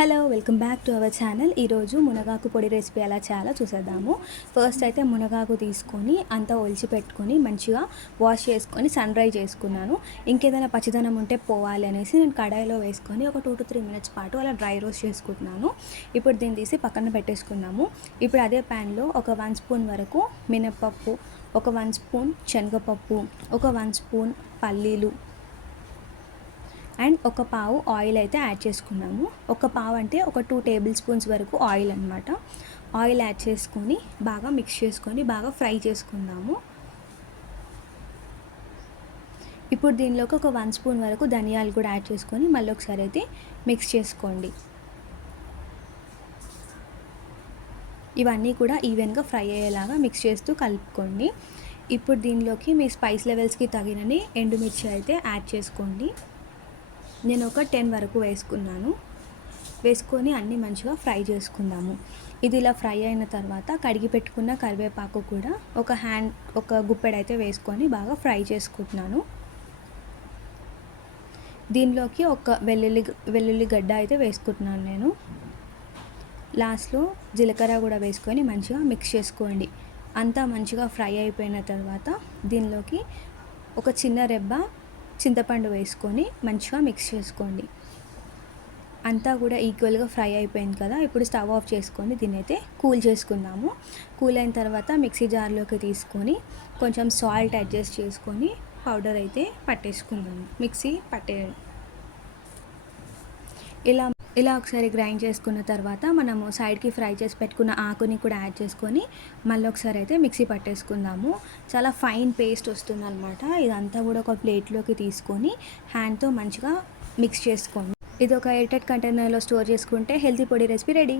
Hello welcome back to our channel. ఈరోజు మునగాకు పొడి రెసిపీ ఎలా చేయాలో చూసేద్దాము. ఫస్ట్ అయితే మునగాకు తీసుకొని అంతా ఒలిచి పెట్టుకొని మంచిగా వాష్ చేసుకొని సన్ డ్రై చేసుకున్నాను. ఇంకేదైనా పచ్చిదనం ఉంటే పోవాలి అనేసి నేను కడాయిలో వేసుకొని ఒక 2 to 3 minutes పాటు అలా డ్రై రోస్ట్ చేసుకుంటున్నాను. ఇప్పుడు దీన్ని తీసి పక్కన పెట్టేసుకున్నాము. ఇప్పుడు అదే ప్యాన్లో ఒక 1 స్పూన్ వరకు మినప్పప్పు, ఒక 1 స్పూన్ శనగపప్పు, ఒక 1 స్పూన్ పల్లీలు అండ్ ఒక పావు ఆయిల్ అయితే యాడ్ చేసుకున్నాము. ఒక పావు అంటే ఒక 2 టేబుల్ స్పూన్స్ వరకు ఆయిల్ అనమాట. ఆయిల్ యాడ్ చేసుకొని బాగా మిక్స్ చేసుకొని బాగా ఫ్రై చేసుకుందాము. ఇప్పుడు దీనిలోకి ఒక 1 స్పూన్ వరకు ధనియాలు కూడా యాడ్ చేసుకొని మళ్ళీ ఒకసారి అయితే మిక్స్ చేసుకోండి. ఇవన్నీ కూడా ఈవెన్గా ఫ్రై అయ్యేలాగా మిక్స్ చేస్తూ కలుపుకోండి. ఇప్పుడు దీనిలోకి మీ స్పైస్ లెవెల్స్కి తగినన్ని ఎండుమిర్చి అయితే యాడ్ చేసుకోండి. నేను ఒక 10 వరకు వేసుకొని అన్నీ మంచిగా ఫ్రై చేసుకుందాము. ఇది ఇలా ఫ్రై అయిన తర్వాత కడిగి పెట్టుకున్న కరివేపాకు కూడా ఒక గుప్పెడైతే వేసుకొని బాగా ఫ్రై చేసుకుంటున్నాను. దీనిలోకి ఒక వెల్లుల్లి గడ్డ అయితే వేసుకుంటున్నాను నేను. లాస్ట్లో జీలకర్ర కూడా వేసుకొని మంచిగా మిక్స్ చేసుకోండి. అంతా మంచిగా ఫ్రై అయిపోయిన తర్వాత దీనిలోకి ఒక చిన్న రెబ్బ చింతపండు వేసుకొని మంచిగా మిక్స్ చేసుకోండి. అంతా కూడా ఈక్వల్గా ఫ్రై అయిపోయింది కదా. ఇప్పుడు స్టవ్ ఆఫ్ చేసుకొని దీన్ని అయితే కూల్ చేసుకుందాము. కూల్ అయిన తర్వాత మిక్సీ జార్లోకి తీసుకొని కొంచెం సాల్ట్ అడ్జస్ట్ చేసుకొని పౌడర్ అయితే పట్టేసుకుందాము. మిక్సీ ఇలా ఒకసారి గ్రైండ్ చేసుకున్న తర్వాత మనము సైడ్కి ఫ్రై చేసి పెట్టుకున్న ఆకుని కూడా యాడ్ చేసుకొని మళ్ళీ ఒకసారి అయితే మిక్సీ పట్టేసుకుందాము. చాలా ఫైన్ పేస్ట్ వస్తుందన్నమాట. ఇదంతా కూడా ఒక ప్లేట్లోకి తీసుకొని హ్యాండ్తో మంచిగా మిక్స్ చేసుకోండి. ఇది ఒక ఎయిర్టైట్ కంటైనర్లో స్టోర్ చేసుకుంటే హెల్తీ పొడి రెసిపీ రెడీ.